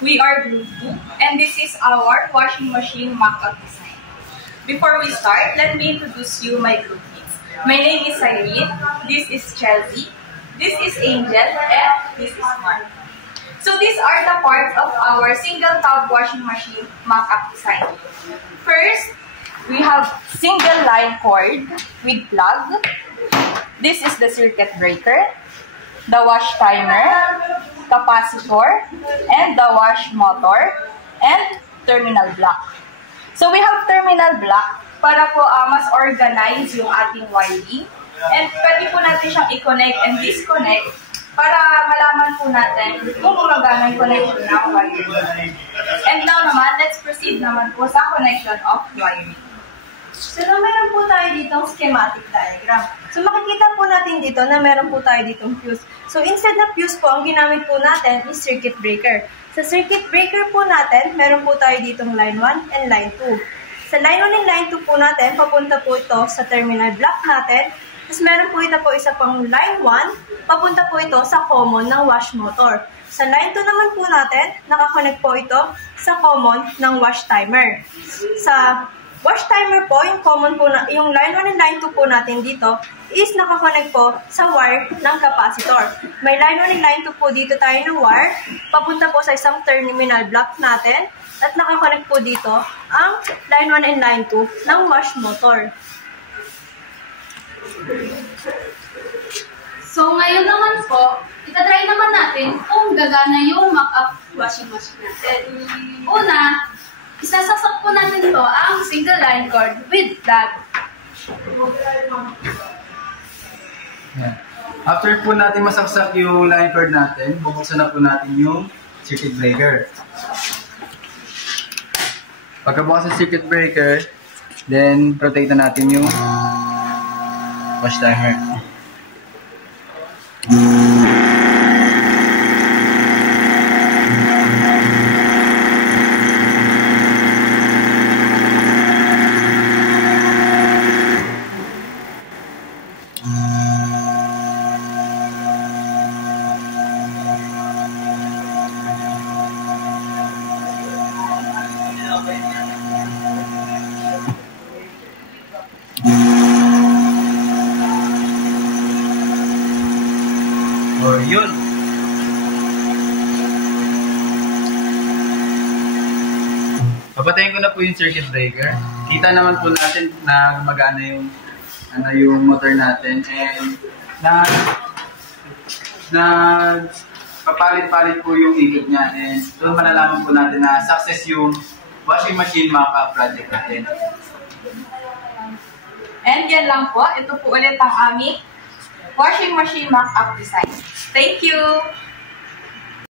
We are Group 2, and this is our washing machine mock-up design. Before we start, let me introduce you my group mates. My name is Irene, this is Chelsea, this is Angel, and this is Mark. So these are the parts of our single tub washing machine mock-up design. First, we have single line cord with plug. This is the circuit breaker, the wash timer, capacitor, and the wash motor, and terminal block. So we have terminal block para po mas organize yung ating wiring. And pwede po natin siyang i-connect and disconnect para malaman po natin kung gumagana yung connection ng wiring. And now naman, let's proceed naman po sa connection of wiring. So, meron po tayo ditong schematic diagram. So, makikita po natin dito na meron po tayo ditong fuse. So, instead na fuse po, ang ginamit po natin is circuit breaker. Sa circuit breaker po natin, meron po tayo ditong line 1 and line 2. Sa line 1 and line 2 po natin, papunta po ito sa terminal block natin. Tapos, meron po ito po isa pang line 1, papunta po ito sa common ng wash motor. Sa line 2 naman po natin, nakakonect po ito sa common ng wash timer. Sa wash timer po, yung common po na, yung line 1 and line 2 po natin dito is nakakonect po sa wire ng capacitor. May line 1 and line 2 po dito tayo ng wire, papunta po sa isang terminal block natin, at nakakonect po dito ang line 1 and line 2 ng wash motor. So ngayon naman po, itatry naman natin kung gagana yung mock-up washing machine natin. Una, isasaksak po natin to ang single line cord with plug. Yeah. After po natin masaksak yung line cord natin, bubuksan na po natin yung circuit breaker. Pagkabukas sa circuit breaker, then rotate na natin yung wash timer. Or yun. Papatayin ko na po yung circuit breaker. Kita naman po natin na gumagana yung motor natin, and papalit-palit po yung ikot niya, and doon malalaman po natin na success yung washing machine mock-up project natin. And yan lang po, ito po ulit ang aming washing machine mock-up design. Thank you!